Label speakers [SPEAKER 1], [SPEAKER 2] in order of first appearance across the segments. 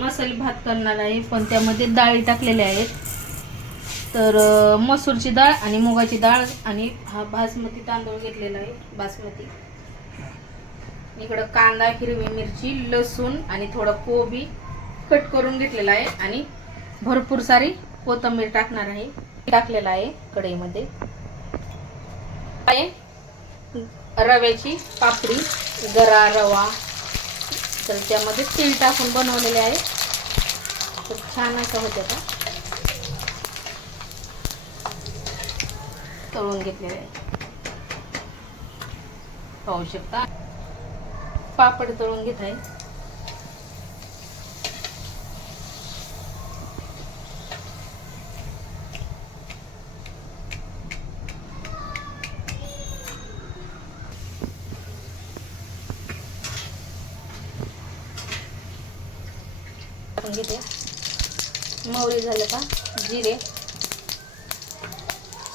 [SPEAKER 1] मसाले भात करणार आहे पण त्यामध्ये डाळी टाकलेल्या आहेत. तर मसूरची डाळ आणि मुगाची डाळ आणि हा बासमती तांदूळ घेतलेला आहे बासमती. इकडं कांदा हिरवी मिरची लसूण आणि थोडं कोबी कट करून घेतलेला आहे आणि भरपूर सारी कोथिंबीर टाकणार आहे टाकलेला आहे कढईमध्ये. आहे. रव्याची पापडी गरा रवा तर त्यामध्ये तेल टाकून बनवलेले आहे. खूप छान असं होतं का? तळून घेतलेले आहे. पाहू शकता. पापड तळून घेत आहे. टाकून घेते. मोहरी झालं का? जिरे.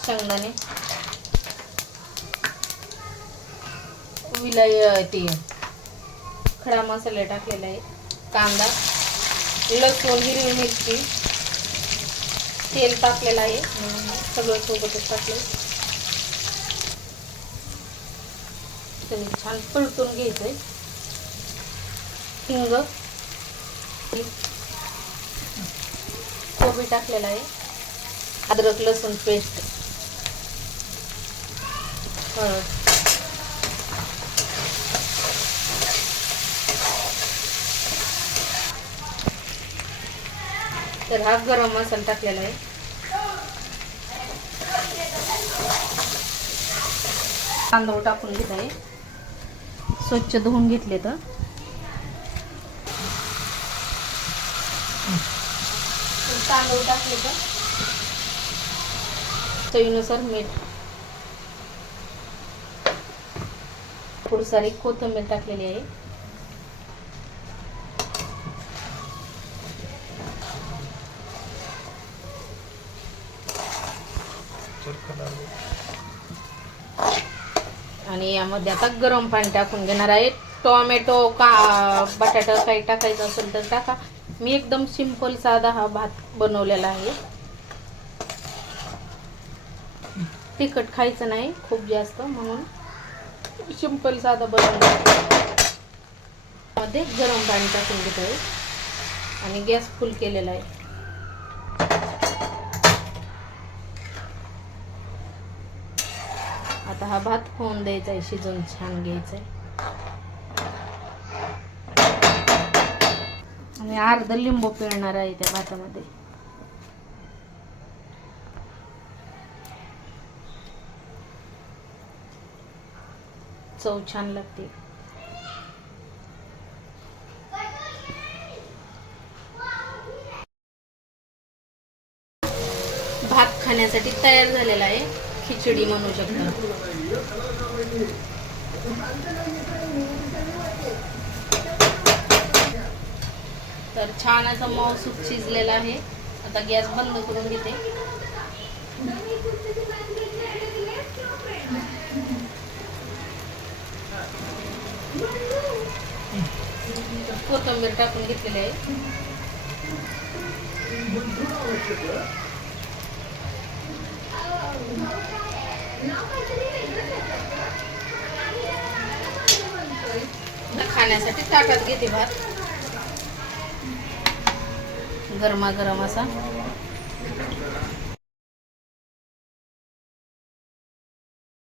[SPEAKER 1] शेंगदाणे. विलाय ते खडा मसाला टाकलेला आहे. कांदा. लसूण हिरवी मिरची. तेल टाकलेलं आहे. सगळं सोबतच टाकलं छान पलटून घ्यायचंय. हिंग. कोबी टाकलेला आहे. अद्रक लसूण पेस्ट. हळद तर हा गरम मसाला टाकलेला आहे. तांदूळ टाकून घेत आहे. स्वच्छ धुवून घेतले तर तांदूळ टाकले तर चवीनुसार मीठ. थोडी सारी कोथिंबीर टाकलेली आहे. आणि यामध्ये आता गरम पाणी टाकून घेणार आहे. टोमॅटो का बटाटा काही टाकायचं असेल तर टाका. मी एकदम सिंपल साधा हा भात बनवलेला आहे. तिखट खायचं नाही खूप जास्त म्हणून सिंपल साधा बनवला मध्ये गरम पाणी टाकून घेत आहे आणि गॅस फुल केलेला आहे. आता हा भात होऊन द्यायचा आहे शिजवून छान घ्यायचा आहे. आणि अर्ध लिंबू पिळणार आहे त्या भातामध्ये. चव छान लागते. भात खाण्यासाठी तयार झालेला आहे खिचडी म्हणू शकता. तर छान असा मऊसूप शिजलेला आहे. आता गॅस बंद करून घेते. कोथिंबीर टाकून घेतलेली आहे. खाण्यासाठी ताटात घेते भात. गरमागरम असा.